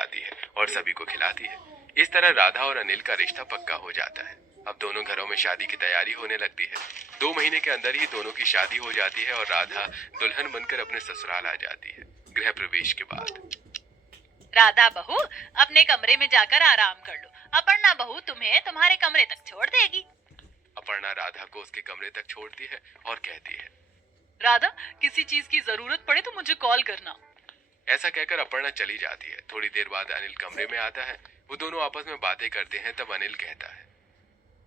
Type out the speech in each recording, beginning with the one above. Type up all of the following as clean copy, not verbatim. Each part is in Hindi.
आती है और सभी को खिलाती है। इस तरह राधा और अनिल का रिश्ता पक्का हो जाता है। अब दोनों घरों में शादी की तैयारी होने लगती है। 2 महीने के अंदर ही दोनों की शादी हो जाती है और राधा दुल्हन बनकर अपने ससुराल आ जाती है गृह प्रवेश के बाद। राधा बहू, अपने कमरे में जाकर आराम कर लो। अपर्णा बहू तुम्हें तुम्हारे कमरे तक छोड़ देगी। अपर्णा राधा को उसके कमरे तक छोड़ती है और कहती है, राधा, किसी चीज की जरूरत पड़े तो मुझे कॉल करना। ऐसा कहकर अपर्णा चली जाती है। थोड़ी देर बाद अनिल कमरे में आता है। वो दोनों आपस में बातें करते हैं। तब अनिल कहता है,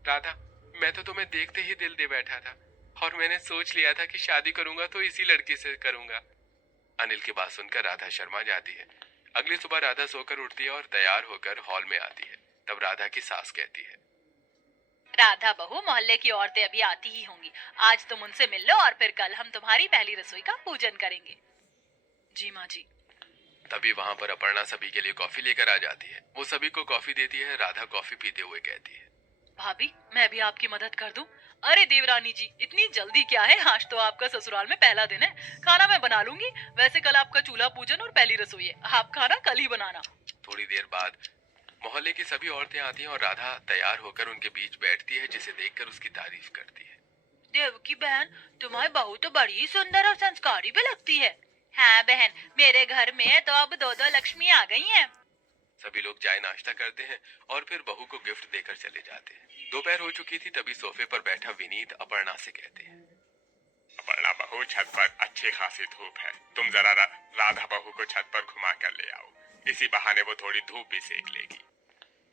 राधा, मैं तो तुम्हें देखते ही दिल दे बैठा था और मैंने सोच लिया था कि शादी करूंगा तो इसी लड़की से करूंगा। अनिल की बात सुनकर राधा शर्मा जाती है। अगली सुबह राधा सोकर उठती है और तैयार होकर हॉल में आती है। तब राधा की सास कहती है, राधा बहू, मोहल्ले की औरतें अभी आती ही होंगी। आज तुम उनसे मिल लो और फिर कल हम तुम्हारी पहली रसोई का पूजन करेंगे। जी माँ जी। तभी वहां पर अपर्णा सभी के लिए कॉफी लेकर आ जाती है। वो सभी को कॉफी देती है। राधा कॉफी पीते हुए कहती है, भाभी, मैं भी आपकी मदद कर दूं? अरे देवरानी जी, इतनी जल्दी क्या है? आज तो आपका ससुराल में पहला दिन है। खाना मैं बना लूंगी। वैसे कल आपका चूल्हा पूजन और पहली रसोई है। आप खाना कल ही बनाना। थोड़ी देर बाद मोहल्ले की सभी औरतें आती हैं और राधा तैयार होकर उनके बीच बैठती है, जिसे देखकर उसकी तारीफ करती है। देवकी बहन, तुम्हारी बहू तो बड़ी ही सुंदर और संस्कारी भी लगती है। हाँ बहन, मेरे घर में तो अब दो दो लक्ष्मी आ गई हैं। सभी लोग चाय नाश्ता करते हैं और फिर बहू को गिफ्ट देकर चले जाते हैं। दोपहर हो चुकी थी। तभी सोफे पर बैठा विनीत अपर्णा से कहते हैं, अपर्णा बहू, छत पर अच्छी खासी धूप है। तुम जरा राधा बहू को छत पर घुमा कर ले आओ। इसी बहाने वो थोड़ी धूप भी सेक लेगी।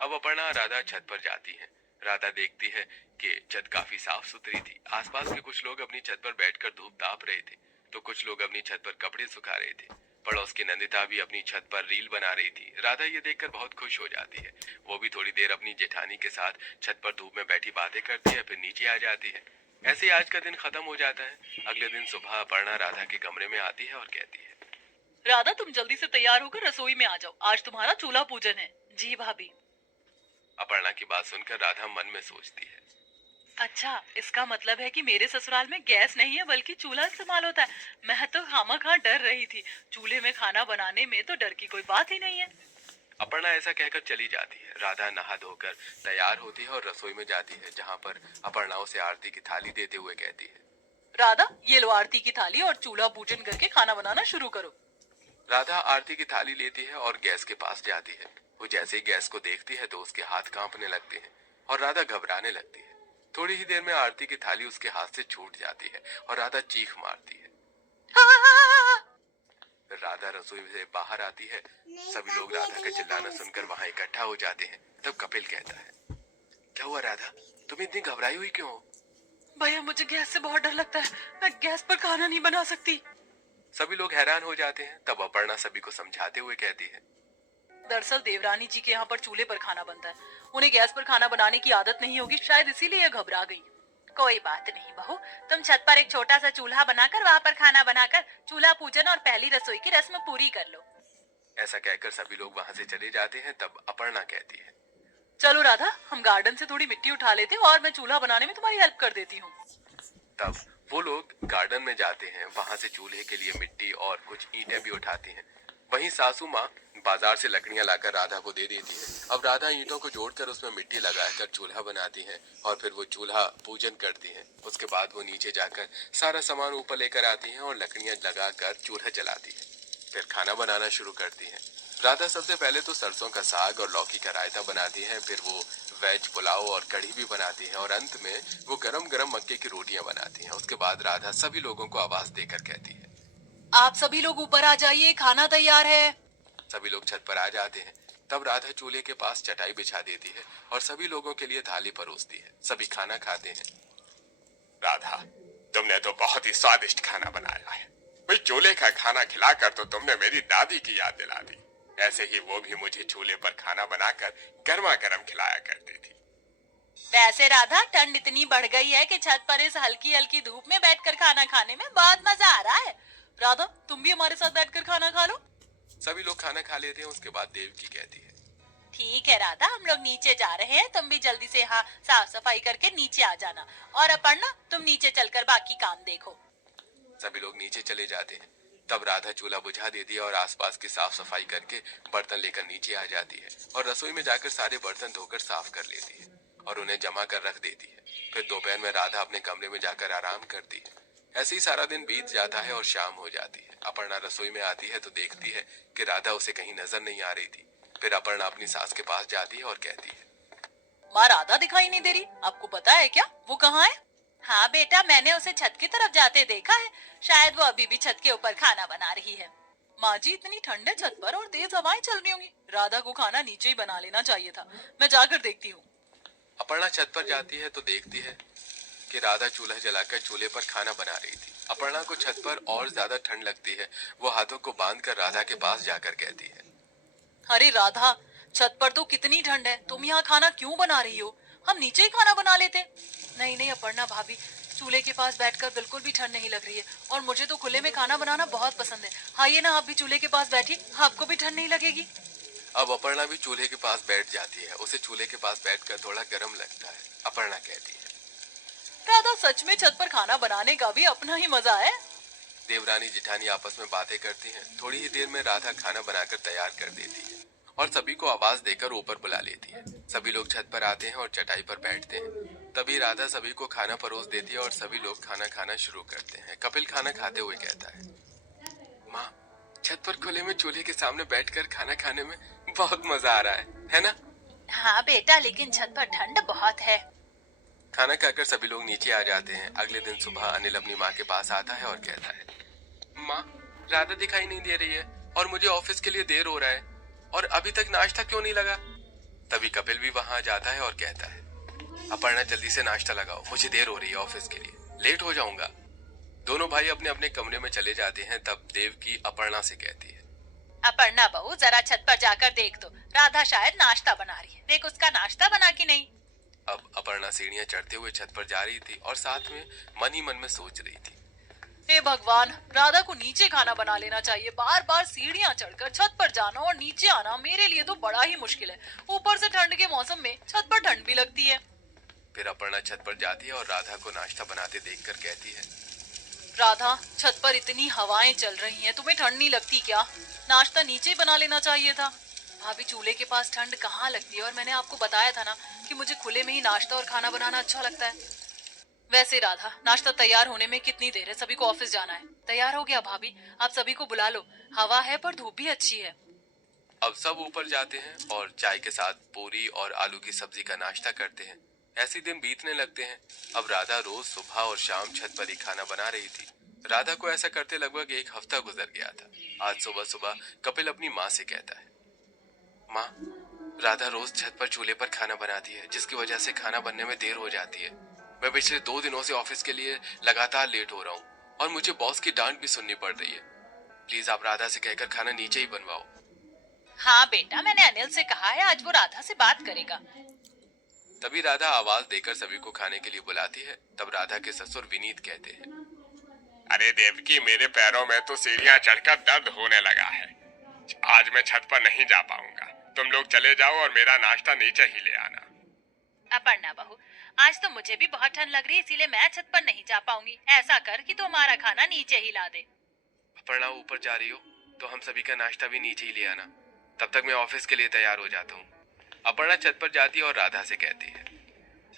अब अपर्णा राधा छत पर जाती है। राधा देखती है कि छत काफी साफ सुथरी थी। आसपास के कुछ लोग अपनी छत पर बैठकर धूप ताप रहे थे, तो कुछ लोग अपनी छत पर कपड़े सुखा रहे थे। पड़ोस की नंदिता भी अपनी छत पर रील बना रही थी। राधा ये देखकर बहुत खुश हो जाती है। वो भी थोड़ी देर अपनी जेठानी के साथ छत पर धूप में बैठी बातें करती है, फिर नीचे आ जाती है। ऐसे ही आज का दिन खत्म हो जाता है। अगले दिन सुबह अपर्णा राधा के कमरे में आती है और कहती है, राधा, तुम जल्दी से तैयार होकर रसोई में आ जाओ। आज तुम्हारा चूल्हा पूजन है। जी भाभी। अपर्णा की बात सुनकर राधा मन में सोचती है, अच्छा, इसका मतलब है कि मेरे ससुराल में गैस नहीं है बल्कि चूल्हा इस्तेमाल होता है। मैं तो खामखा डर रही थी। चूल्हे में खाना बनाने में तो डर की कोई बात ही नहीं है। अपर्णा ऐसा कहकर चली जाती है। राधा नहा धोकर तैयार होती है और रसोई में जाती है, जहाँ पर अपर्णा उसे आरती की थाली देते हुए कहती है, राधा, ये लो आरती की थाली और चूल्हा पूजन करके खाना बनाना शुरू करो। राधा आरती की थाली लेती है और गैस के पास जाती है। वो जैसे ही गैस को देखती है तो उसके हाथ कांपने लगते हैं और राधा घबराने लगती है। थोड़ी ही देर में आरती की थाली उसके हाथ से छूट जाती है और राधा चीख मारती है। फिर राधा रसोई से बाहर आती है। सभी लोग राधा का चिल्लाना सुनकर वहां इकट्ठा हो जाते हैं। तब कपिल कहता है, क्या हुआ राधा, तुम इतनी घबराई हुई क्यों हो? भैया, मुझे गैस से बहुत डर लगता है। मैं गैस पर खाना नहीं बना सकती। सभी लोग हैरान हो जाते हैं। तब अपर्णा सभी को समझाते हुए कहती है, दरअसल देवरानी जी के यहाँ पर चूल्हे पर खाना बनता है। उन्हें गैस पर खाना बनाने की आदत नहीं होगी, शायद इसीलिए घबरा गई। कोई बात नहीं बहू, तुम छत पर एक छोटा सा चूल्हा बनाकर वहाँ पर खाना बनाकर चूल्हा पूजन और पहली रसोई की रस्म पूरी कर लो। ऐसा कहकर सभी लोग वहां से चले जाते हैं। तब अपर्णा कहती है, चलो राधा, हम गार्डन से थोड़ी मिट्टी उठा लेते हैं और मैं चूल्हा बनाने में तुम्हारी हेल्प कर देती हूँ। तब वो लोग गार्डन में जाते हैं। वहां से चूल्हे के लिए मिट्टी और कुछ ईंटें भी उठाते हैं। वहीं सासू माँ बाजार से लकड़ियां लाकर राधा को दे देती है। अब राधा ईंटों को जोड़कर उसमें मिट्टी लगाकर चूल्हा बनाती है और फिर वो चूल्हा पूजन करती है। उसके बाद वो नीचे जाकर सारा सामान ऊपर लेकर आती है और लकड़ियां लगाकर चूल्हा जलाती है। फिर खाना बनाना शुरू करती है। राधा सबसे पहले तो सरसों का साग और लौकी का रायता बनाती है। फिर वो वेज पुलाव और कढ़ी भी बनाती है और अंत में वो गरम गरम मक्के की रोटियां बनाती हैं। उसके बाद राधा सभी लोगों को आवाज देकर कहती है, आप सभी लोग ऊपर आ जाइए, खाना तैयार है। सभी लोग छत पर आ जाते हैं। तब राधा चूल्हे के पास चटाई बिछा देती है और सभी लोगों के लिए थाली परोसती है। सभी खाना खाते हैं। राधा, तुमने तो बहुत ही स्वादिष्ट खाना बनाया है। भाई, चूल्हे का खाना खिलाकर तो तुमने मेरी दादी की याद दिला दी। ऐसे ही वो भी मुझे चूल्हे पर खाना बनाकर गर्मा गर्म खिलाया करती थी। वैसे राधा, ठंड इतनी बढ़ गई है कि छत पर इस हल्की हल्की धूप में बैठकर खाना खाने में बहुत मजा आ रहा है। राधा, तुम भी हमारे साथ बैठकर खाना खा लो। सभी लोग खाना खा लेते हैं। उसके बाद देवकी कहती है, ठीक है राधा, हम लोग नीचे जा रहे हैं। तुम भी जल्दी से यहाँ साफ सफाई करके नीचे आ जाना। और अपर्णा, तुम नीचे चलकर बाकी काम देखो। सभी लोग नीचे चले जाते हैं। तब राधा चूल्हा बुझा देती है और आसपास की साफ सफाई करके बर्तन लेकर नीचे आ जाती है और रसोई में जाकर सारे बर्तन धोकर साफ कर लेती है और उन्हें जमा कर रख देती है। फिर दोपहर में राधा अपने कमरे में जाकर आराम करती है। ऐसे ही सारा दिन बीत जाता है और शाम हो जाती है। अपर्णा रसोई में आती है तो देखती है कि राधा उसे कहीं नजर नहीं आ रही थी। फिर अपर्णा अपनी सास के पास जाती है और कहती है, माँ राधा दिखाई नहीं दे रही, आपको पता है क्या वो कहाँ है? हाँ बेटा, मैंने उसे छत की तरफ जाते देखा है, शायद वो अभी भी छत के ऊपर खाना बना रही है। माँ जी, इतनी ठंड है छत पर और तेज हवाएं चल रही होंगी, राधा को खाना नीचे ही बना लेना चाहिए था। मैं जाकर देखती हूँ। अपर्णा छत पर जाती है तो देखती है कि राधा चूल्हा जलाकर चूल्हे पर खाना बना रही थी। अपर्णा को छत पर और ज्यादा ठंड लगती है। वो हाथों को बांधकर राधा के पास जाकर कहती है, अरे राधा, छत पर तो कितनी ठंड है, तुम यहाँ खाना क्यों बना रही हो? हम नीचे ही खाना बना लेते। नहीं नहीं अपर्णा भाभी, चूल्हे के पास बैठकर बिल्कुल भी ठंड नहीं लग रही है और मुझे तो खुले में खाना बनाना बहुत पसंद है। आइए ना आप भी चूल्हे के पास बैठिए, आपको भी ठंड नहीं लगेगी। अब अपर्णा भी चूल्हे के पास बैठ जाती है। उसे चूल्हे के पास बैठकर थोड़ा गर्म लगता है। अपर्णा कहती है, राधा, सच में छत पर खाना बनाने का भी अपना ही मजा है। देवरानी जिठानी आपस में बातें करती हैं। थोड़ी ही देर में राधा खाना बनाकर तैयार कर देती है और सभी को आवाज देकर ऊपर बुला लेती है। सभी लोग छत पर आते हैं और चटाई पर बैठते हैं। तभी राधा सभी को खाना परोस देती है और सभी लोग खाना खाना शुरू करते हैं। कपिल खाना खाते हुए कहता है, माँ, छत पर खुले में चूल्हे के सामने बैठकर खाना खाने में बहुत मजा आ रहा है ना? हाँ बेटा, लेकिन छत पर ठंड बहुत है। खाना खाकर सभी लोग नीचे आ जाते हैं। अगले दिन सुबह अनिल अपनी माँ के पास आता है और कहता है, माँ, राधा दिखाई नहीं दे रही है और मुझे ऑफिस के लिए देर हो रहा है और अभी तक नाश्ता क्यों नहीं लगा? तभी कपिल भी वहां जाता है और कहता है, अपर्णा जल्दी से नाश्ता लगाओ, मुझे देर हो रही है ऑफिस के लिए, लेट हो जाऊंगा। दोनों भाई अपने अपने कमरे में चले जाते हैं। तब देवकी अपर्णा से कहती है, अपर्णा बहू, जरा छत पर जाकर देख तो, राधा शायद नाश्ता बना रही है, देख उसका नाश्ता बना कि नहीं। अब अपर्णा सीढ़ियां चढ़ते हुए छत पर जा रही थी और साथ में मन ही मन में सोच रही थी, हे भगवान, राधा को नीचे खाना बना लेना चाहिए। बार बार सीढ़ियां चढ़कर छत पर जाना और नीचे आना मेरे लिए तो बड़ा ही मुश्किल है। ऊपर से ठंड के मौसम में छत पर ठंड भी लगती है। फिर अपर्णा छत पर जाती है और राधा को नाश्ता बनाते देखकर कहती है, राधा, छत पर इतनी हवाएं चल रही हैं, तुम्हें ठंड नहीं लगती क्या? नाश्ता नीचे ही बना लेना चाहिए था। भाभी, चूल्हे के पास ठंड कहाँ लगती है और मैंने आपको बताया था ना कि मुझे खुले में ही नाश्ता और खाना बनाना अच्छा लगता है। वैसे राधा, नाश्ता तैयार होने में कितनी देर है? सभी को ऑफिस जाना है। तैयार हो गया भाभी, आप सभी को बुला लो, हवा है पर धूप भी अच्छी है। अब सब ऊपर जाते हैं और चाय के साथ पूरी और आलू की सब्जी का नाश्ता करते हैं। ऐसे दिन बीतने लगते हैं। अब राधा रोज सुबह और शाम छत पर ही खाना बना रही थी। राधा को ऐसा करते लगभग एक हफ्ता गुजर गया था। आज सुबह सुबह कपिल अपनी माँ से कहता है, माँ, राधा रोज छत पर चूल्हे पर खाना बनाती है, जिसकी वजह से खाना बनने में देर हो जाती है। मैं पिछले 2 दिनों से ऑफिस के लिए लगातार लेट हो रहा हूँ और मुझे बॉस की डांट भी सुननी पड़ रही है। प्लीज आप राधा से कहकर खाना नीचे ही बनवाओ। हाँ बेटा, मैंने अनिल से कहा है, आज वो राधा से बात करेगा। तभी राधा आवाज देकर सभी को खाने के लिए बुलाती है। तब राधा के ससुर विनीत कहते हैं, अरे देवकी, मेरे पैरों में तो सीढ़ियां चढ़कर दर्द होने लगा है। आज मैं छत पर नहीं जा पाऊंगा। तुम लोग चले जाओ और मेरा नाश्ता नीचे ही ले आना। अपर्णा बहू, आज तो मुझे भी बहुत ठंड लग रही है, इसीलिए मैं छत पर नहीं जा पाऊंगी। ऐसा कर कि तू हमारा खाना नीचे ही ला दे। अपर्णा, ऊपर जा रही हो तो हम सभी का नाश्ता भी नीचे ही ले आना, तब तक मैं ऑफिस के लिए तैयार हो जाता हूँ। अपर्णा छत पर जाती है और राधा से कहती है,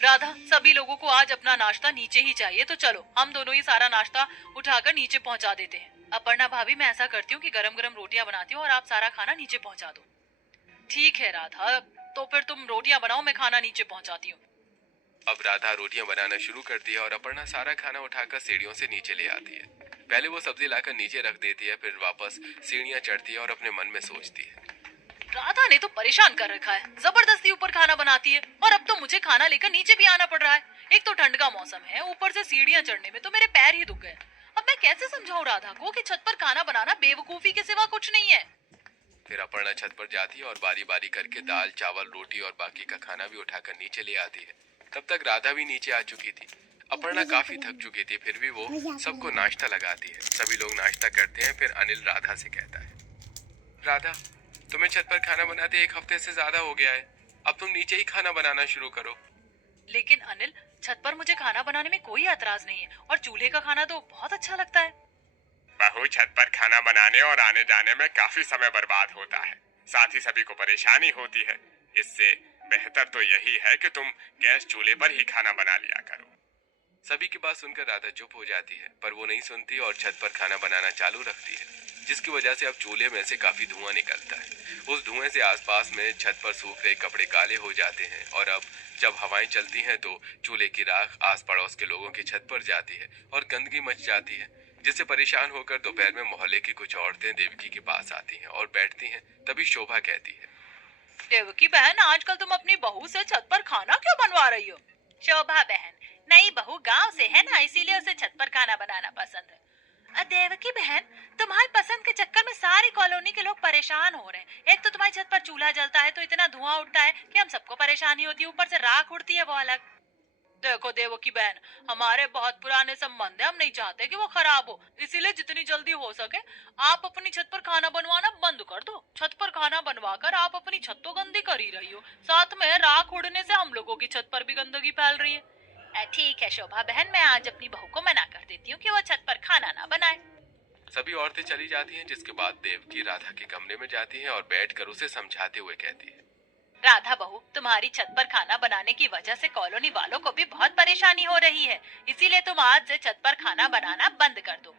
राधा, सभी लोगों को आज अपना नाश्ता नीचे ही चाहिए, तो चलो हम दोनों ही सारा नाश्ता उठाकर नीचे पहुंचा देते हैं। अपर्णा भाभी, मैं ऐसा करती हूँ कि गरम गरम रोटियां बनाती हूँ और आप सारा खाना नीचे पहुंचा दो। ठीक है राधा, तो फिर तुम रोटियां बनाओ, मैं खाना नीचे पहुंचाती हूँ। अब राधा रोटियां बनाना शुरू करती है और अपर्णा सारा खाना उठाकर सीढ़ियों से नीचे ले आती है। पहले वो सब्जी लाकर नीचे रख देती है, फिर वापस सीढ़ियां चढ़ती है और अपने मन में सोचती है, राधा ने तो परेशान कर रखा है, जबरदस्ती ऊपर खाना बनाती है और अब तो मुझे खाना लेकर नीचे भी आना पड़ रहा है। एक तो ठंड का मौसम है, ऊपर से सीढ़ियां चढ़ने में तो मेरे पैर ही दुख गए। अब मैं कैसे समझाऊं राधा को कि छत पर खाना बनाना बेवकूफी के सिवा कुछ नहीं है। फिर अपर्णा छत पर जाती है और बारी बारी करके दाल, चावल, रोटी और बाकी का खाना भी उठाकर नीचे ले आती है। तब तक राधा भी नीचे आ चुकी थी। अपर्णा काफी थक चुकी थी, फिर भी वो सबको नाश्ता लगाती है। सभी लोग नाश्ता करते हैं। फिर अनिल राधा से कहता है, राधा, तुम्हें छत पर खाना बनाते 1 हफ्ते से ज्यादा हो गया है, अब तुम नीचे ही खाना बनाना शुरू करो। लेकिन अनिल, छत पर मुझे खाना बनाने में कोई एतराज नहीं है और चूल्हे का खाना तो बहुत अच्छा लगता है। बहू, छत पर खाना बनाने और आने जाने में काफी समय बर्बाद होता है, साथ ही सभी को परेशानी होती है। इससे बेहतर तो यही है कि तुम गैस चूल्हे पर ही खाना बना लिया करो। सभी की बात सुनकर राधा चुप हो जाती है, पर वो नहीं सुनती और छत पर खाना बनाना चालू रखती है, जिसकी वजह से अब चूल्हे में से काफी धुआं निकलता है। उस धुएं से आसपास में छत पर सूख रहे कपड़े काले हो जाते हैं और अब जब हवाएं चलती हैं तो चूल्हे की राख आस पड़ोस के लोगों की छत पर जाती है और गंदगी मच जाती है, जिससे परेशान होकर दोपहर में मोहल्ले की कुछ औरतें देवकी के पास आती हैं और बैठती हैं। तभी शोभा कहती है, देवकी बहन, आजकल तुम अपनी बहू से छत पर खाना क्यों बनवा रही हो? शोभा बहन, नई बहू गांव से है ना, इसीलिए उसे छत पर खाना बनाना पसंद है। देवकी बहन, तुम्हारी पसंद के चक्कर में सारी कॉलोनी के लोग परेशान हो रहे हैं। एक तो तुम्हारी छत पर चूल्हा जलता है तो इतना धुआं उठता है कि हम सबको परेशानी होती है, ऊपर से राख उड़ती है वो अलग। देखो देवकी बहन, हमारे बहुत पुराने संबंध है, हम नहीं चाहते कि वो खराब हो, इसीलिए जितनी जल्दी हो सके आप अपनी छत पर खाना बनवाना बंद कर दो। छत पर खाना बनवाकर आप अपनी छत तो गंदी कर ही रही हो, साथ में राख उड़ने से हम लोगों की छत पर भी गंदगी फैल रही है। ठीक है शोभा बहन, मैं आज अपनी बहू को मना कर देती हूँ कि वो छत पर खाना ना बनाए। सभी औरतें चली जाती हैं, जिसके बाद देवकी राधा के कमरे में जाती है और बैठकर उसे समझाते हुए कहती है, राधा बहू, तुम्हारी छत पर खाना बनाने की वजह से कॉलोनी वालों को भी बहुत परेशानी हो रही है, इसीलिए तुम आज से छत पर खाना बनाना बंद कर दो।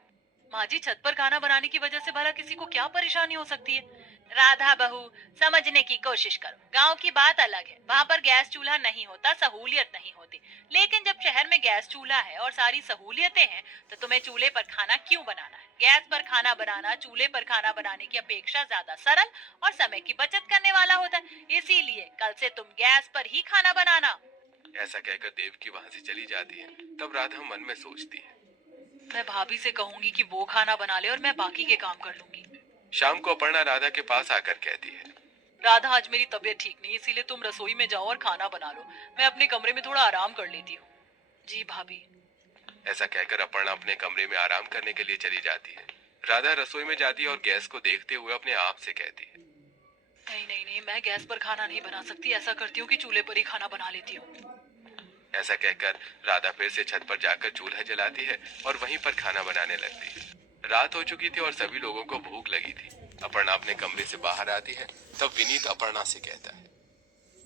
माँ जी, छत पर खाना बनाने की वजह से भला किसी को क्या परेशानी हो सकती है? राधा बहू, समझने की कोशिश करो। गांव की बात अलग है, वहाँ पर गैस चूल्हा नहीं होता, सहूलियत नहीं होती। लेकिन जब शहर में गैस चूल्हा है और सारी सहूलियतें हैं, तो तुम्हें चूल्हे पर खाना क्यों बनाना है? गैस पर खाना बनाना चूल्हे पर खाना बनाने की अपेक्षा ज्यादा सरल और समय की बचत करने वाला होता है, इसीलिए कल से तुम गैस पर ही खाना बनाना। ऐसा कहकर देवकी वहां से चली जाती है। तब राधा मन में सोचती है, मैं भाभी से कहूंगी कि वो खाना बना ले और मैं बाकी के काम कर लूंगी। शाम को अपर्णा राधा के पास आकर कहती है, राधा, आज मेरी तबीयत ठीक नहीं, इसीलिए तुम रसोई में जाओ और खाना बना लो, मैं अपने कमरे में थोड़ा आराम कर लेती हूँ। जी भाभी। ऐसा कहकर अपर्णा अपने कमरे में आराम करने के लिए चली जाती है। राधा रसोई में जाती है और गैस को देखते हुए अपने आप से कहती है, नहीं नहीं नहीं, मैं गैस पर खाना नहीं बना सकती, ऐसा करती हूँ कि चूल्हे पर ही खाना बना लेती हूँ। ऐसा कहकर राधा फिर से छत पर जाकर चूल्हा जलाती है और वहीं पर खाना बनाने लगती है। रात हो चुकी थी और सभी लोगों को भूख लगी थी। अपर्णा अपने कमरे से बाहर आती है। तब विनीत अपर्णा से कहता है,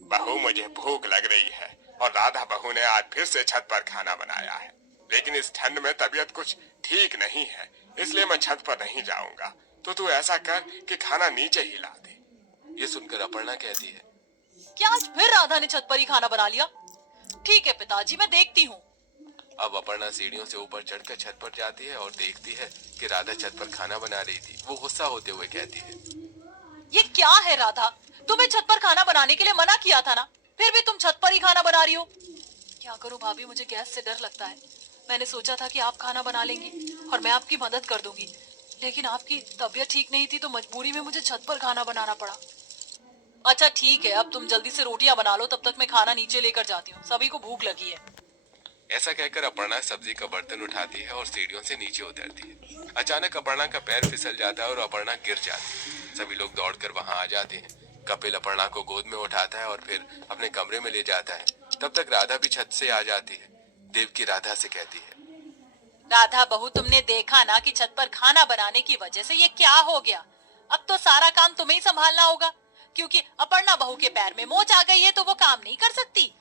बहू, मुझे भूख लग रही है और राधा बहू ने आज फिर से छत पर खाना बनाया है, लेकिन इस ठंड में तबीयत कुछ ठीक नहीं है, इसलिए मैं छत पर नहीं जाऊंगा। तो तू ऐसा कर कि खाना नीचे ही ला दे। ये सुनकर अपर्णा कहती है, क्या आज फिर राधा ने छत पर ही खाना बना लिया? ठीक है पिताजी, मैं देखती हूँ। अब अपर्णा सीढ़ियों से ऊपर चढ़कर छत पर जाती है और देखती है कि राधा छत पर खाना बना रही थी। वो गुस्सा होते हुए कहती है, ये क्या है राधा, तुम्हें छत पर खाना बनाने के लिए मना किया था ना, फिर भी तुम छत पर ही खाना बना रही हो। क्या करूं भाभी, मुझे गैस से डर लगता है। मैंने सोचा था कि आप खाना बना लेंगी और मैं आपकी मदद कर दूंगी, लेकिन आपकी तबीयत ठीक नहीं थी तो मजबूरी में मुझे छत पर खाना बनाना पड़ा। अच्छा ठीक है, अब तुम जल्दी से रोटियां बना लो, तब तक मैं खाना नीचे लेकर जाती हूँ, सभी को भूख लगी है। ऐसा कहकर अपर्णा सब्जी का बर्तन उठाती है और सीढ़ियों से नीचे उतरती है। अचानक अपर्णा का पैर फिसल जाता है और अपर्णा गिर जाती है। सभी लोग दौड़कर वहां आ जाते हैं। कपिल अपर्णा को गोद में उठाता है और फिर अपने कमरे में ले जाता है। तब तक राधा भी छत से आ जाती है। देवकी राधा से कहती है, राधा बहू, तुमने देखा ना कि छत पर खाना बनाने की वजह से ये क्या हो गया। अब तो सारा काम तुम्हें ही संभालना होगा, क्योंकि अपर्णा बहू के पैर में मोच आ गई है तो वो काम नहीं कर सकती।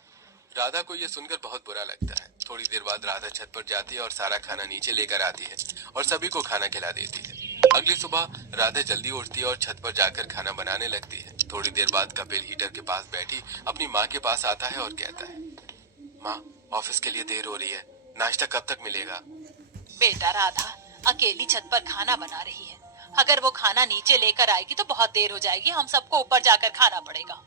राधा को यह सुनकर बहुत बुरा लगता है। थोड़ी देर बाद राधा छत पर जाती है और सारा खाना नीचे लेकर आती है और सभी को खाना खिला देती है। अगली सुबह राधा जल्दी उठती है और छत पर जाकर खाना बनाने लगती है। थोड़ी देर बाद कपिल हीटर के पास बैठी अपनी माँ के पास आता है और कहता है, माँ, ऑफिस के लिए देर हो रही है, नाश्ता कब तक मिलेगा? बेटा राधा अकेली छत पर खाना बना रही है, अगर वो खाना नीचे लेकर आएगी तो बहुत देर हो जाएगी, हम सबको ऊपर जाकर खाना पड़ेगा।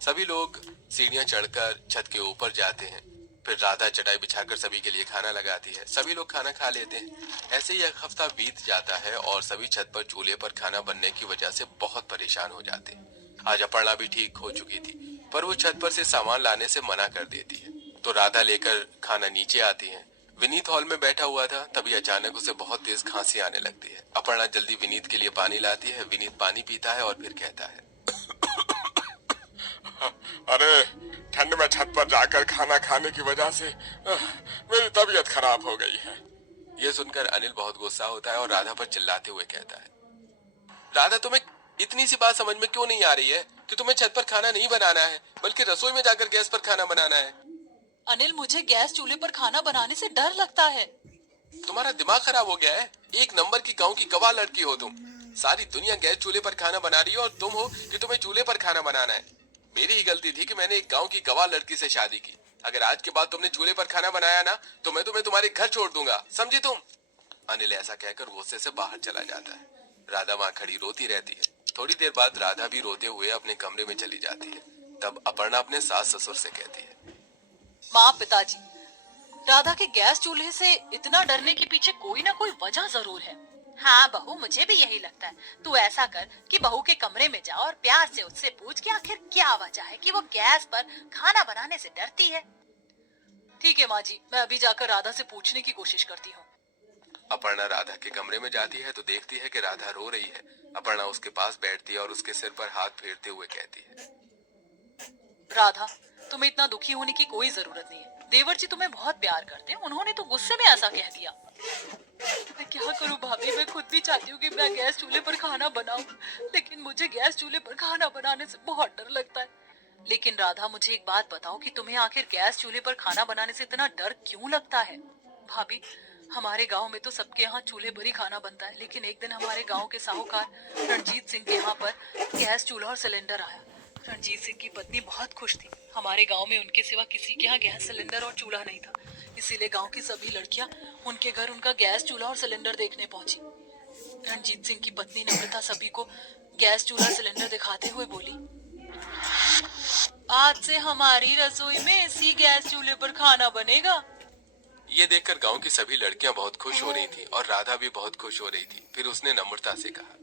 सभी लोग सीढ़ियां चढ़कर छत के ऊपर जाते हैं। फिर राधा चटाई बिछाकर सभी के लिए खाना लगाती है। सभी लोग खाना खा लेते हैं। ऐसे ही एक हफ्ता बीत जाता है और सभी छत पर चूल्हे पर खाना बनने की वजह से बहुत परेशान हो जाते हैं। आज अपर्णा भी ठीक हो चुकी थी, पर वो छत पर से सामान लाने से मना कर देती है। तो राधा लेकर खाना नीचे आती है। विनीत हॉल में बैठा हुआ था, तभी अचानक उसे बहुत तेज खांसी आने लगती है। अपर्णा जल्दी विनीत के लिए पानी लाती है। विनीत पानी पीता है और फिर कहता है, अरे, ठंड में छत पर जाकर खाना खाने की वजह से मेरी तबीयत खराब हो गई है। यह सुनकर अनिल बहुत गुस्सा होता है और राधा पर चिल्लाते हुए कहता है, राधा तुम्हें इतनी सी बात समझ में क्यों नहीं आ रही है कि तुम्हें छत पर खाना नहीं बनाना है बल्कि रसोई में जाकर गैस पर खाना बनाना है। अनिल, मुझे गैस चूल्हे पर खाना बनाने से डर लगता है। तुम्हारा दिमाग खराब हो गया है? एक नंबर की गांव की गवाह लड़की हो तुम। सारी दुनिया गैस चूल्हे पर खाना बना रही है और तुम हो कि तुम्हें चूल्हे पर खाना बनाना है। मेरी ही गलती थी कि मैंने एक गांव की गवाह लड़की से शादी की। अगर आज के बाद तुमने चूल्हे पर खाना बनाया ना तो मैं तुम्हें तुम्हारे घर छोड़ दूंगा, समझी तुम? अनिल ऐसा कहकर गुस्से से बाहर चला जाता है। राधा वहां खड़ी रोती रहती है। थोड़ी देर बाद राधा भी रोते हुए अपने कमरे में चली जाती है। तब अपर्णा अपने सास ससुर से कहती है, माँ, पिताजी, राधा के गैस चूल्हे से इतना डरने के पीछे कोई ना कोई वजह जरूर है। हाँ बहू, मुझे भी यही लगता है। तू ऐसा कर कि बहू के कमरे में जा और प्यार से उससे पूछ कि आखिर क्या वजह है कि वो गैस पर खाना बनाने से डरती है। ठीक है माँ जी, मैं अभी जाकर राधा से पूछने की कोशिश करती हूँ। अपर्णा राधा के कमरे में जाती है तो देखती है कि राधा रो रही है। अपर्णा उसके पास बैठती है और उसके सिर पर हाथ फेरते हुए कहती है, राधा, तुम्हें इतना दुखी होने की कोई जरूरत नहीं है। देवर जी तुम्हें बहुत प्यार करते हैं, उन्होंने तो गुस्से में ऐसा कह दिया। मैं क्या करूं भाभी, मैं खुद भी चाहती हूँ कि मैं गैस चूल्हे पर खाना बनाऊं, लेकिन मुझे गैस चूल्हे पर खाना बनाने से बहुत डर लगता है। लेकिन राधा, मुझे एक बात बताओ कि तुम्हें आखिर गैस चूल्हे पर खाना बनाने से इतना डर क्यों लगता है? भाभी, हमारे गांव में तो सबके यहाँ चूल्हे पर ही खाना बनता है, लेकिन एक दिन हमारे गांव के साहूकार रणजीत सिंह के यहाँ पर गैस चूल्हा और सिलेंडर आया। रणजीत सिंह की पत्नी बहुत खुश थी। हमारे गांव में उनके सिवा किसी के यहाँ गैस सिलेंडर और चूल्हा नहीं था, इसीलिए गांव की सभी लड़कियां उनके घर उनका गैस चूल्हा और सिलेंडर देखने पहुंची। रणजीत सिंह की पत्नी नम्रता सभी को गैस चूल्हा सिलेंडर दिखाते हुए बोली, आज से हमारी रसोई में इसी गैस चूल्हे पर खाना बनेगा। ये देखकर गांव की सभी लड़कियां बहुत खुश हो रही थी और राधा भी बहुत खुश हो रही थी। फिर उसने नम्रता से कहा,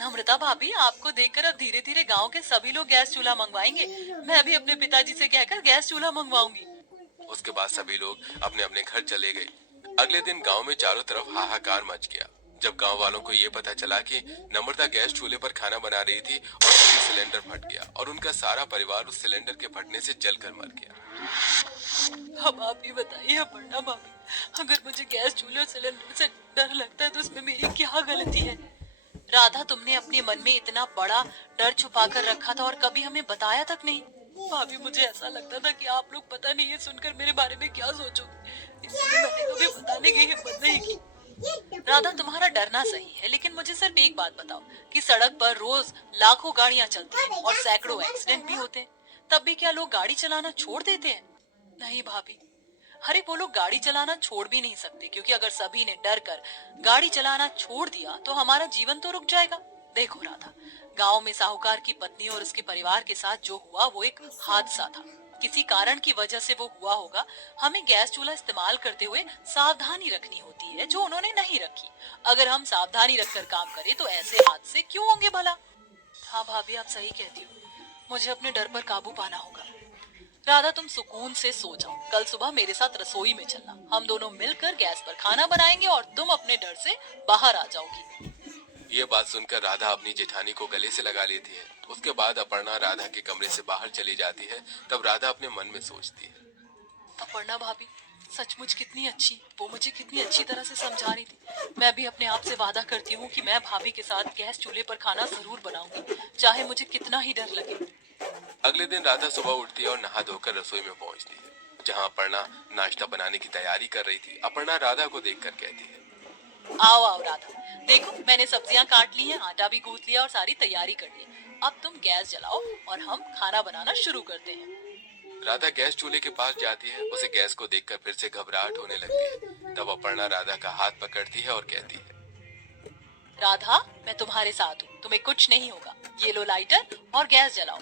नम्रता भाभी, आपको देखकर अब धीरे धीरे गांव के सभी लोग गैस चूल्हा मंगवाएंगे। मैं भी अपने पिताजी से कहकर गैस चूल्हा मंगवाऊंगी। उसके बाद सभी लोग अपने अपने घर चले गए। अगले दिन गांव में चारों तरफ हाहाकार मच गया जब गांव वालों को ये पता चला कि नम्रता गैस चूल्हे पर खाना बना रही थी और तभी सिलेंडर फट गया और उनका सारा परिवार उस सिलेंडर के फटने से जलकर मर गया। अब आप ही बताइए अपर्णा भाभी, अगर मुझे गैस चूल्हे और सिलेंडर से डर लगता है तो इसमें मेरी क्या गलती है? राधा, तुमने अपने मन में इतना बड़ा डर छुपा कर रखा था और कभी हमें बताया तक नहीं। भाभी, मुझे ऐसा लगता था कि आप लोग पता नहीं ये सुनकर मेरे बारे में क्या सोचोगे, इसलिए मैंने कभी बताने की हिम्मत नहीं की। राधा, तुम्हारा डरना सही है, लेकिन मुझे सिर्फ एक बात बताओ कि सड़क पर रोज लाखों गाड़ियां चलती हैं और सैकड़ों एक्सीडेंट भी होते हैं, तब भी क्या लोग गाड़ी चलाना छोड़ देते हैं? नहीं भाभी, अरे वो लोग गाड़ी चलाना छोड़ भी नहीं सकते, क्योंकि अगर सभी ने डर कर गाड़ी चलाना छोड़ दिया तो हमारा जीवन तो रुक जाएगा। देखो राधा, गांव में साहूकार की पत्नी और उसके परिवार के साथ जो हुआ वो एक हादसा था। किसी कारण की वजह से वो हुआ होगा। हमें गैस चूल्हा इस्तेमाल करते हुए सावधानी रखनी होती है, जो उन्होंने नहीं रखी। अगर हम सावधानी रखकर काम करें तो ऐसे हादसे क्यों होंगे भला? हाँ भाभी, आप सही कहती हो, मुझे अपने डर पर काबू पाना होगा। राधा, तुम सुकून से सो जाओ। कल सुबह मेरे साथ रसोई में चलना, हम दोनों मिलकर गैस पर खाना बनाएंगे और तुम अपने डर से बाहर आ जाओगी। ये बात सुनकर राधा अपनी जेठानी को गले से लगा लेती है। उसके बाद अपर्णा राधा के कमरे से बाहर चली जाती है। तब राधा अपने मन में सोचती है, अपर्णा भाभी सचमुच कितनी अच्छी, वो मुझे कितनी अच्छी तरह से समझा रही थी। मैं भी अपने आप से वादा करती हूँ कि मैं भाभी के साथ गैस चूल्हे पर खाना जरूर बनाऊंगी, चाहे मुझे कितना ही डर लगे। अगले दिन राधा सुबह उठती है और नहा धोकर रसोई में पहुंचती है जहां अपर्णा नाश्ता बनाने की तैयारी कर रही थी। अपर्णा राधा को देखकर कहती है, आओ आओ राधा, देखो मैंने सब्जियां काट ली हैं, आटा भी गूंथ लिया और सारी तैयारी कर ली। अब तुम गैस जलाओ और हम खाना बनाना शुरू करते हैं। राधा गैस चूल्हे के पास जाती है। उसे गैस को देखकर फिर से घबराहट होने लगती है। तब अपर्णा राधा का हाथ पकड़ती है और कहती है, राधा, मैं तुम्हारे साथ हूँ, तुम्हें कुछ नहीं होगा। ये लो लाइटर और गैस जलाओ।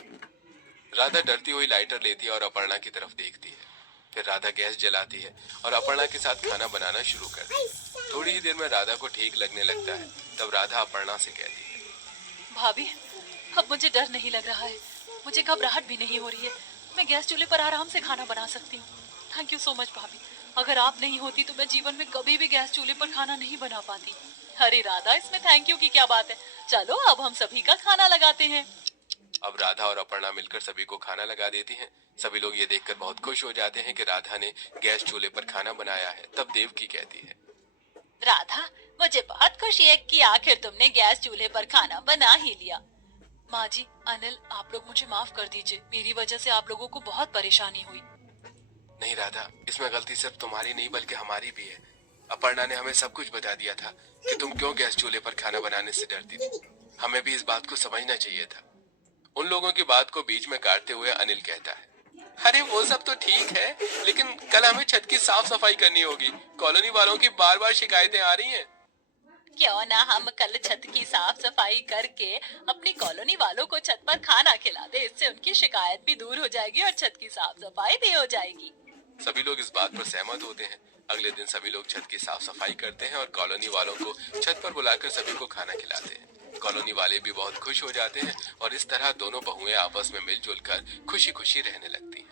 राधा डरती हुई लाइटर लेती है और अपर्णा की तरफ देखती है। फिर राधा गैस जलाती है और अपर्णा के साथ खाना बनाना शुरू करती है। थोड़ी ही देर में राधा को ठीक लगने लगता है। तब राधा अपर्णा से कहती है, भाभी, अब मुझे डर नहीं लग रहा है, मुझे घबराहट भी नहीं हो रही है। मैं गैस चूल्हे पर आराम से खाना बना सकती हूँ। थैंक यू सो मच भाभी, अगर आप नहीं होती तो मैं जीवन में कभी भी गैस चूल्हे पर खाना नहीं बना पाती। अरे राधा, इसमें थैंक यू की क्या बात है, चलो अब हम सभी का खाना लगाते हैं। अब राधा और अपर्णा मिलकर सभी को खाना लगा देती हैं। सभी लोग ये देखकर बहुत खुश हो जाते हैं कि राधा ने गैस चूल्हे पर खाना बनाया है। तब देवकी कहती है, राधा, मुझे बहुत खुशी है कि आखिर तुमने गैस चूल्हे पर खाना बना ही लिया। माँ जी, अनिल, आप लोग मुझे माफ कर दीजिए, मेरी वजह से आप लोगों को बहुत परेशानी हुई। नहीं राधा, इसमें गलती सिर्फ तुम्हारी नहीं बल्कि हमारी भी है। अपर्णा ने हमें सब कुछ बता दिया था कि तुम क्यों गैस चूल्हे पर खाना बनाने से डरती थी। हमें भी इस बात को समझना चाहिए था। उन लोगों की बात को बीच में काटते हुए अनिल कहता है, अरे वो सब तो ठीक है, लेकिन कल हमें छत की साफ सफाई करनी होगी। कॉलोनी वालों की बार बार शिकायतें आ रही हैं। क्यों ना हम कल छत की साफ सफाई करके अपनी कॉलोनी वालों को छत पर खाना खिला दे। इससे उनकी शिकायत भी दूर हो जाएगी और छत की साफ सफाई भी हो जाएगी। सभी लोग इस बात पर सहमत होते हैं। अगले दिन सभी लोग छत की साफ सफाई करते हैं और कॉलोनी वालों को छत पर बुलाकर सभी को खाना खिलाते हैं। कॉलोनी वाले भी बहुत खुश हो जाते हैं और इस तरह दोनों बहुएं आपस में मिलजुल कर खुशी खुशी रहने लगती हैं।